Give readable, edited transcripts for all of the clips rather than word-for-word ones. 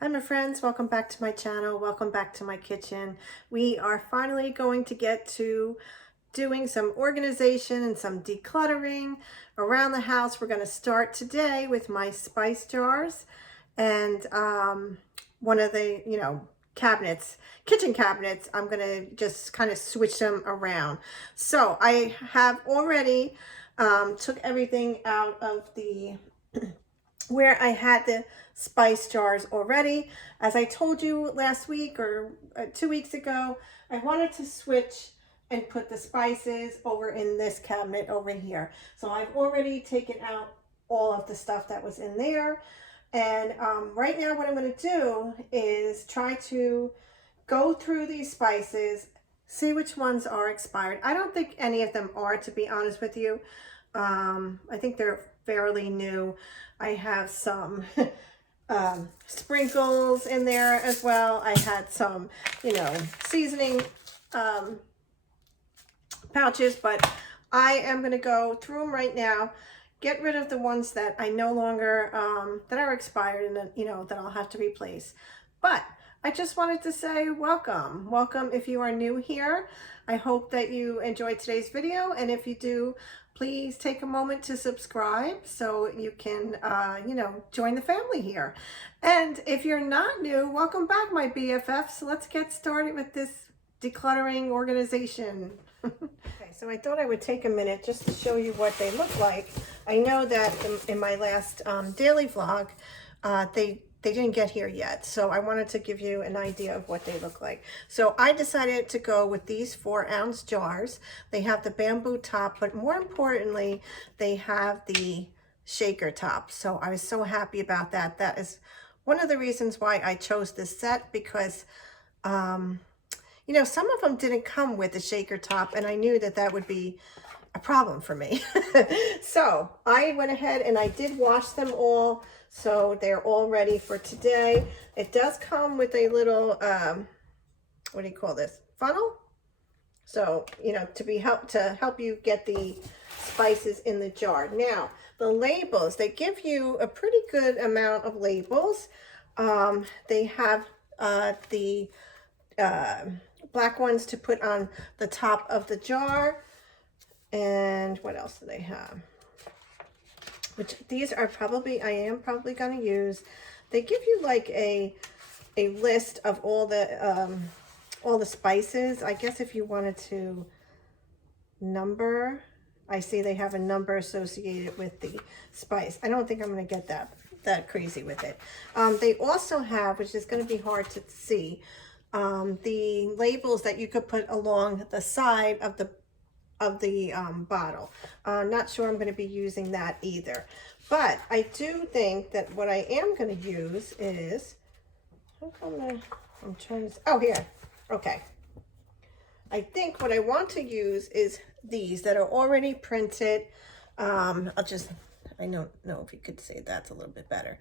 Hi my friends, welcome back to my channel, welcome back to my kitchen. We are finally going to get to doing some organization and some decluttering around the house. We're going to start today with my spice jars and one of the, cabinets, kitchen cabinets. I'm going to just kind of switch them around. So I have already took everything out of the where I had the spice jars already. As I told you last week or 2 weeks ago, I wanted to switch and put the spices over in this cabinet over here. So I've already taken out all of the stuff that was in there. And right now what I'm going to do is try to go through these spices, see which ones are expired. I don't think any of them are, to be honest with you. I think they're fairly new. I have some sprinkles in there as well. I had some, seasoning pouches, but I am going to go through them right now, get rid of the ones that I no longer, that are expired and that, that I'll have to replace. But I just wanted to say welcome. Welcome if you are new here. I hope that you enjoyed today's video, and if you do, please take a moment to subscribe so you can, join the family here. And if you're not new, welcome back, my BFFs. Let's get started with this decluttering organization. Okay, so I thought I would take a minute just to show you what they look like. I know that in my last daily vlog, they didn't get here yet, so I wanted to give you an idea of what they look like. So I decided to go with these 4-ounce jars. They have the bamboo top, but more importantly, they have the shaker top. So I was so happy about that. That is one of the reasons why I chose this set, because some of them didn't come with the shaker top, and I knew that that would be a problem for me. So I went ahead and I did wash them all, so they're all ready for today. It does come with a little what do you call this, funnel, so to help you get the spices in the jar. Now the labels, they give you a pretty good amount of labels. They have the black ones to put on the top of the jar. And what else do they have? Which these are probably, I am probably going to use. They give you like a list of all the spices. I guess if you wanted to number, I see they have a number associated with the spice. I don't think I'm going to get that crazy with it. They also have, which is going to be hard to see, the labels that you could put along the side of the bottle. Not sure I'm going to be using that either, but I do think that what I am going to use is, I'm trying to, oh, here, okay. I think what I want to use is these that are already printed. I don't know if you could say that's a little bit better.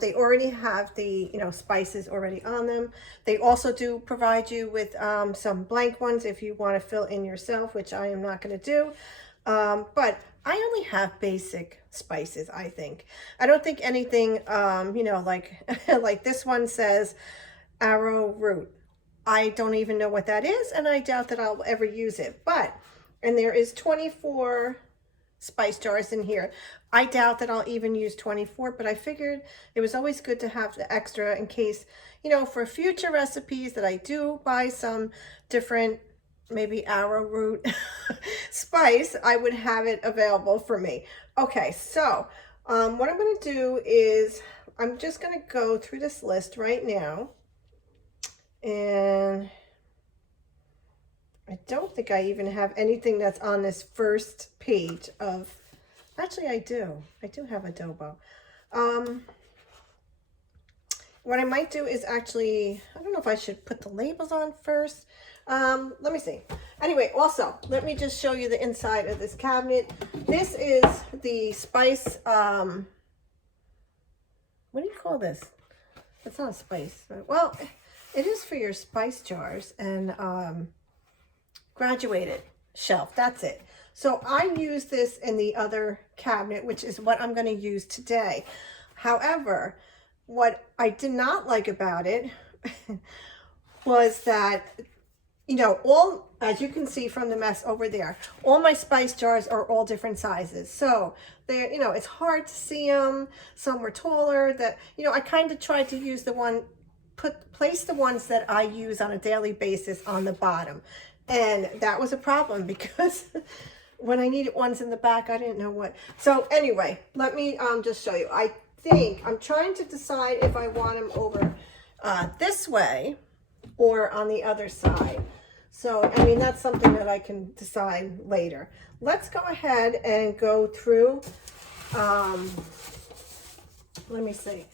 They already have the, spices already on them. They also do provide you with some blank ones if you want to fill in yourself, which I am not going to do. But I only have basic spices, I think. I don't think anything, like, like this one says arrowroot. I don't even know what that is, and I doubt that I'll ever use it. And there is 24 spice jars in here. I doubt that I'll even use 24, but I figured it was always good to have the extra in case, for future recipes that I do buy some different, maybe arrowroot spice, I would have it available for me. Okay, so what I'm going to do is I'm just going to go through this list right now, and I don't think I even have anything that's on this first page of, actually I do have adobo. What I might do is actually, I don't know if I should put the labels on first. Let me see. Anyway, also, let me just show you the inside of this cabinet. This is the spice, what do you call this? It's not a spice. Well, it is for your spice jars and graduated shelf. That's it. So I use this in the other cabinet, which is what I'm going to use today. However, what I did not like about it was that, you know, all, as you can see from the mess over there, all my spice jars are all different sizes. So they're, you know, it's hard to see them. Some were taller. That, you know, I kind of tried to use the one, place the ones that I use on a daily basis on the bottom. And that was a problem because when I needed ones in the back, I didn't know what. So anyway, let me just show you. I think I'm trying to decide if I want them over this way or on the other side. So, I mean, that's something that I can decide later. Let's go ahead and go through, let me see,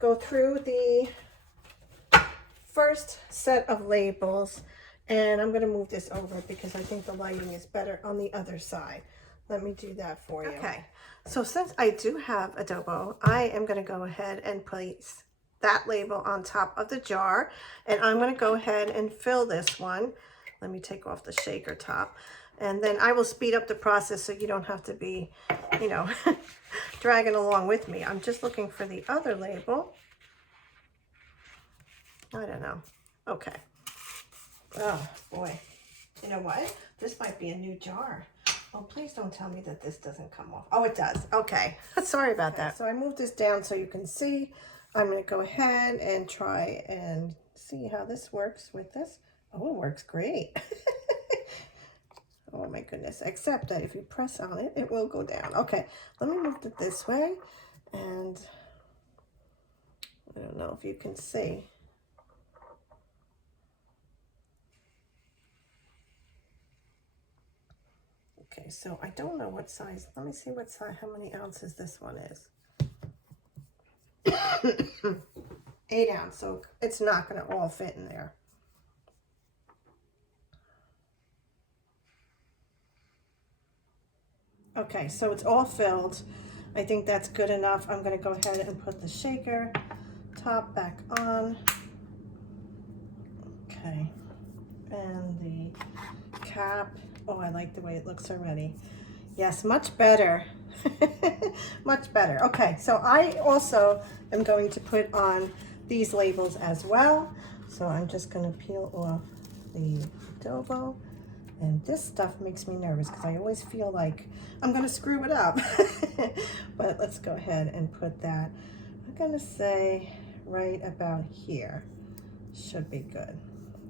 go through the first set of labels. And I'm going to move this over because I think the lighting is better on the other side. Let me do that for you. Okay, so since I do have adobo, I am going to go ahead and place that label on top of the jar. And I'm going to go ahead and fill this one. Let me take off the shaker top. And then I will speed up the process so you don't have to be, you know, dragging along with me. I'm just looking for the other label. I don't know. Okay. Oh boy, you know what? This might be a new jar. Oh, please don't tell me that this doesn't come off. Oh, it does. Okay, sorry about that. So I moved this down so you can see. I'm going to go ahead and try and see how this works with this. Oh, it works great. Oh my goodness, except that if you press on it, it will go down. Okay, let me move it this way. And I don't know if you can see. Okay, so I don't know what size. Let me see what size, how many ounces this one is. 8 ounce, so it's not going to all fit in there. Okay, so it's all filled. I think that's good enough. I'm going to go ahead and put the shaker top back on. Okay, and the cap. Oh, I like the way it looks already. Yes, much better. Much better. Okay, so I also am going to put on these labels as well. So I'm just going to peel off the adobo. And this stuff makes me nervous because I always feel like I'm going to screw it up. But let's go ahead and put that, I'm going to say right about here. Should be good.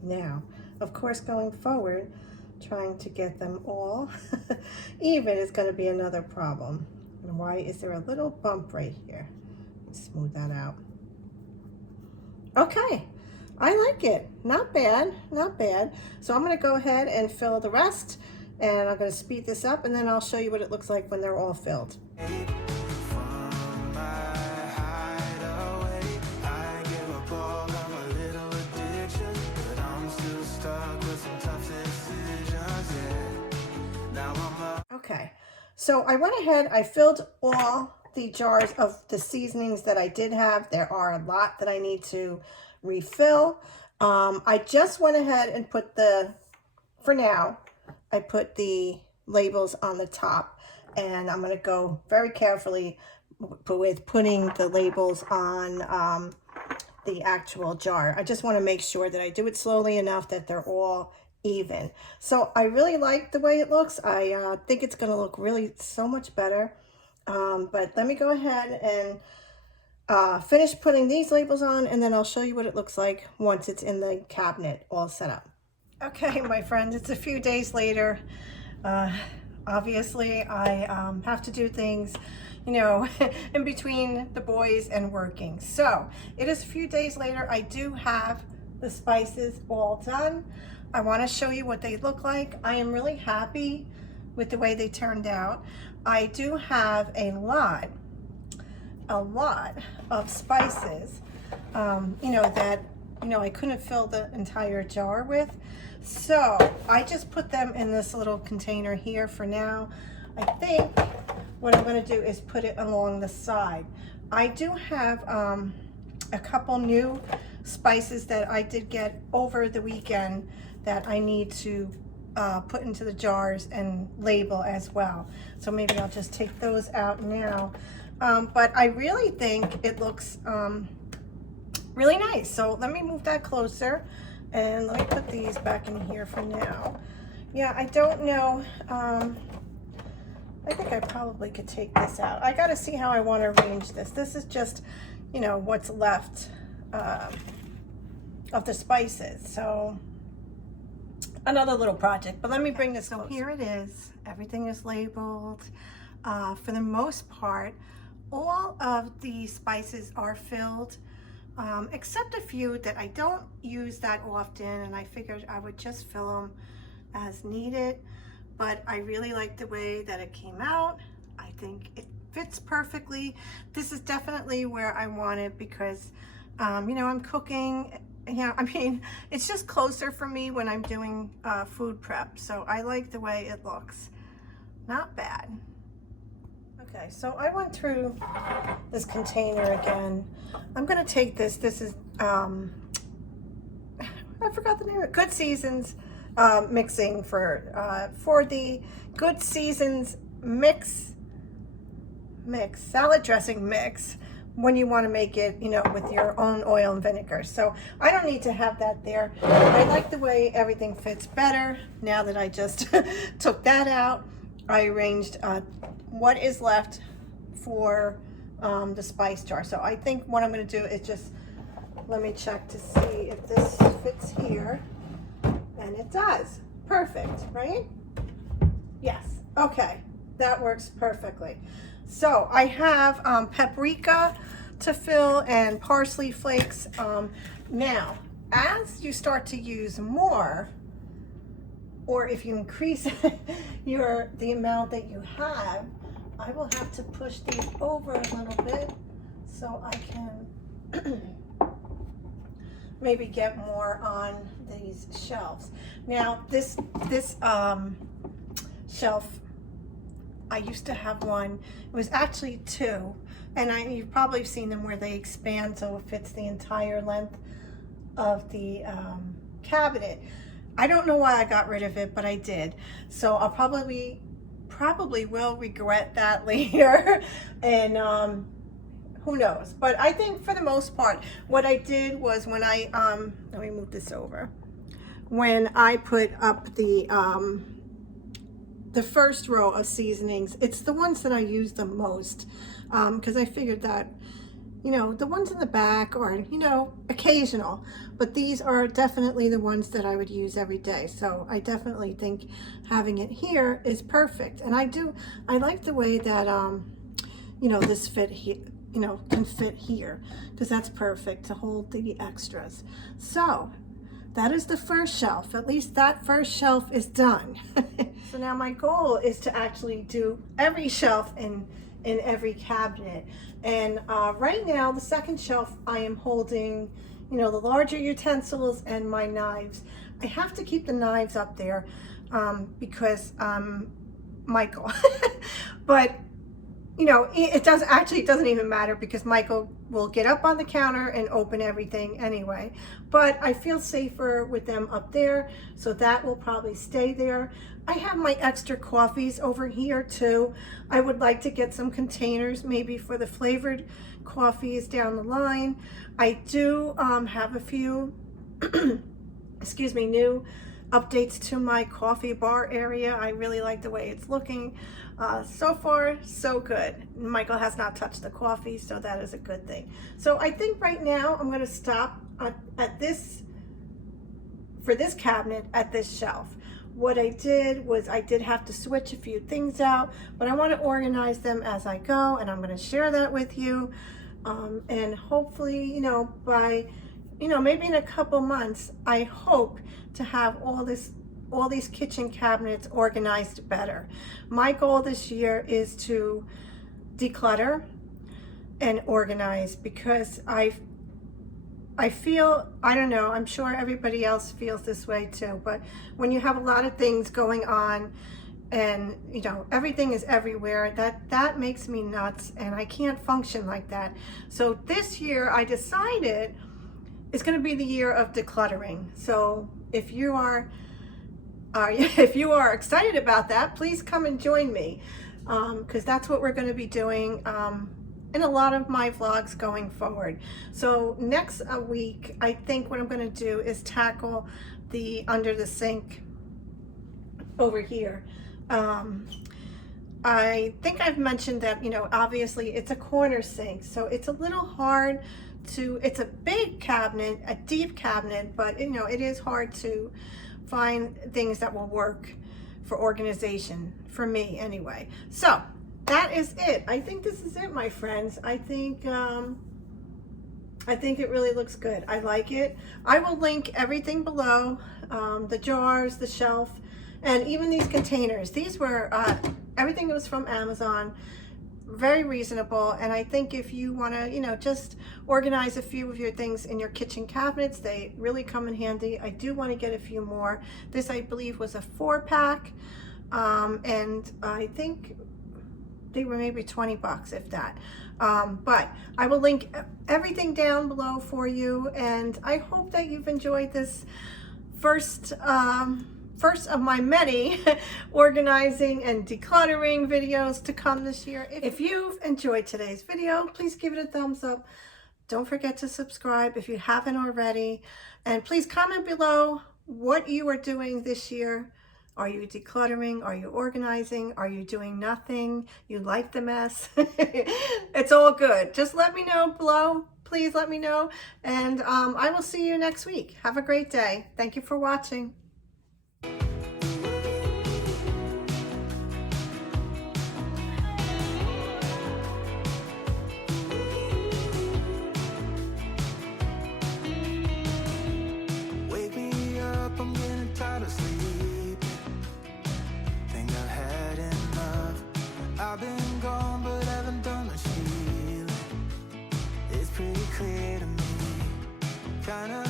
Now, of course, going forward, trying to get them all even is going to be another problem. And why is there a little bump right here? Let's smooth that out. Okay, I like it. Not bad, not bad. So I'm going to go ahead and fill the rest, and I'm going to speed this up, and then I'll show you what it looks like when they're all filled. Okay, so I went ahead, I filled all the jars of the seasonings that I did have. There are a lot that I need to refill. I just went ahead and put for now, I put the labels on the top, and I'm going to go very carefully with putting the labels on the actual jar. I just want to make sure that I do it slowly enough that they're all even. So I really like the way it looks. I think it's going to look really so much better. But let me go ahead and finish putting these labels on, and then I'll show you what it looks like once it's in the cabinet all set up. Okay, my friends, it's a few days later. Obviously, I have to do things, you know, in between the boys and working. So it is a few days later. I do have the spices all done. I want to show you what they look like. I am really happy with the way they turned out. I do have a lot of spices, you know, that, you know, I couldn't fill the entire jar with. So I just put them in this little container here for now. I think what I'm going to do is put it along the side. I do have a couple new spices that I did get over the weekend that I need to put into the jars and label as well. So maybe I'll just take those out now. but I really think it looks really nice. So let me move that closer, and let me put these back in here for now. Yeah, I don't know. I think I probably could take this out. I got to see how I want to arrange this. This is just, you know, what's left of the spices. So another little project, but let me bring this closer. Here it is. Everything is labeled. For the most part, all of the spices are filled, except a few that I don't use that often, and I figured I would just fill them as needed. But I really like the way that it came out. I think it fits perfectly. This is definitely where I want it because, you know, I'm cooking. Yeah, I mean, it's just closer for me when I'm doing food prep. So I like the way it looks. Not bad. Okay, so I went through this container again. I'm gonna take this. This is, I forgot the name of it. Good Seasons mixing for the Good Seasons mix salad dressing mix when you want to make it, you know, with your own oil and vinegar. So I don't need to have that there. I like the way everything fits better now that I just took that out. I arranged what is left for the spice jar. So I think what I'm going to do is just, let me check to see if this fits here. And it does. Perfect, right? Yes. Okay. That works perfectly. So I have paprika to fill and parsley flakes. Now, as you start to use more, or if you increase the amount that you have, I will have to push these over a little bit so I can maybe get more on these shelves. Now this shelf, I used to have one. It was actually two, and you've probably seen them where they expand so it fits the entire length of the cabinet. I don't know why I got rid of it, but I did. So I'll probably will regret that later, and who knows. But I think for the most part, what I did was when I let me move this over. When I put up the first row of seasonings, it's the ones that I use the most, because I figured that, you know, the ones in the back are, you know, occasional, but these are definitely the ones that I would use every day. So I definitely think having it here is perfect. And I like the way that, you know, this fit here, you know, can fit here, because that's perfect to hold the extras. So that is the first shelf. At least that first shelf is done. So now my goal is to actually do every shelf in every cabinet. And right now, the second shelf, I am holding, you know, the larger utensils and my knives. I have to keep the knives up there because Michael. But you know, it doesn't even matter because Michael will get up on the counter and open everything anyway. But I feel safer with them up there, so that will probably stay there. I have my extra coffees over here too. I would like to get some containers maybe for the flavored coffees down the line. I do have a few, excuse me, new updates to my coffee bar area. I really like the way it's looking. So far, so good. Michael has not touched the coffee, so that is a good thing. So I think right now I'm going to stop at this, for this cabinet, at this shelf. What I did was I did have to switch a few things out, but I want to organize them as I go, and I'm going to share that with you. And hopefully, you know, by, you know, maybe in a couple months, I hope to have all these kitchen cabinets organized better. My goal this year is to declutter and organize, because I feel, I don't know, I'm sure everybody else feels this way too, but when you have a lot of things going on and, you know, everything is everywhere, that makes me nuts, and I can't function like that. So this year I decided it's going to be the year of decluttering. So if you are excited about that, please come and join me, because that's what we're going to be doing in a lot of my vlogs going forward. So next week, I think what I'm going to do is tackle the under the sink over here. I think I've mentioned that, you know, obviously it's a corner sink, so it's a little hard to, it's a big cabinet, a deep cabinet, but you know, it is hard to find things that will work for organization, for me anyway. So that is it. I think this is it, my friends. I think it really looks good. I like it. I will link everything below, the jars, the shelf, and even these containers. These were, everything was from Amazon, very reasonable. And I think if you want to, you know, just organize a few of your things in your kitchen cabinets, they really come in handy. I do want to get a few more. This, I believe, was a 4-pack, and I think they were maybe 20 bucks, if that. But I will link everything down below for you, and I hope that you've enjoyed this first of my many organizing and decluttering videos to come this year. If you've enjoyed today's video, please give it a thumbs up. Don't forget to subscribe if you haven't already, and please comment below what you are doing this year. Are you decluttering? Are you organizing? Are you doing nothing? You like the mess? It's all good. Just let me know below. Please let me know. And I will see you next week. Have a great day. Thank you for watching. Wake me up, I'm getting tired of sleeping. Think I've had enough. I've been gone, but haven't done much healing. It's pretty clear to me. Kinda